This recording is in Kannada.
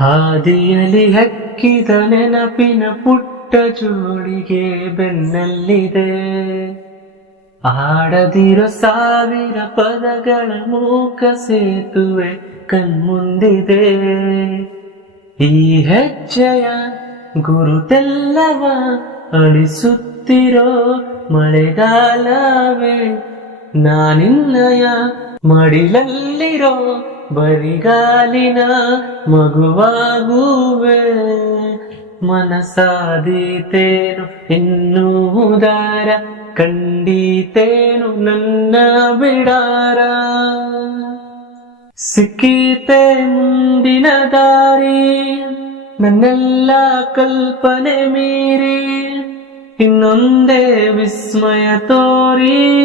ಹಾದಿಯಲಿ ಹಕ್ಕಿದ ನೆನಪಿನ ಪುಟ್ಟ ಜೋಡಿಗೆ ಬೆನ್ನಲ್ಲಿದೆ. ಆಡದಿರೋ ಸಾವಿರ ಪದಗಳ ಮೂಕ ಸೇತುವೆ ಕಣ್ಮುಂದಿದೆ. ಈ ಹೆಜ್ಜೆಯ ಗುರುತೆಲ್ಲವ ಅಳಿಸುತ್ತಿರೋ ಮಳೆಗಾಲವೇ, ನಾನಿನ್ನಯ ಮಡಿಲಲ್ಲಿರೋ ಬರಿಗಾಲಿನ ಮಗುವಾಗುವೆ. ಮನಸಾದೀತೇನು ಇನ್ನೂ ಉದಾರ, ಕಂಡೀತೇನು ನನ್ನ ಬಿಡಾರ. ಸಿಕ್ಕೀತೆ ಮುಂದಿನ ದಾರಿ, ನನ್ನೆಲ್ಲ ಕಲ್ಪನೆ ಮೀರಿ ಇನ್ನೊಂದೇ ವಿಸ್ಮಯ ತೋರಿ.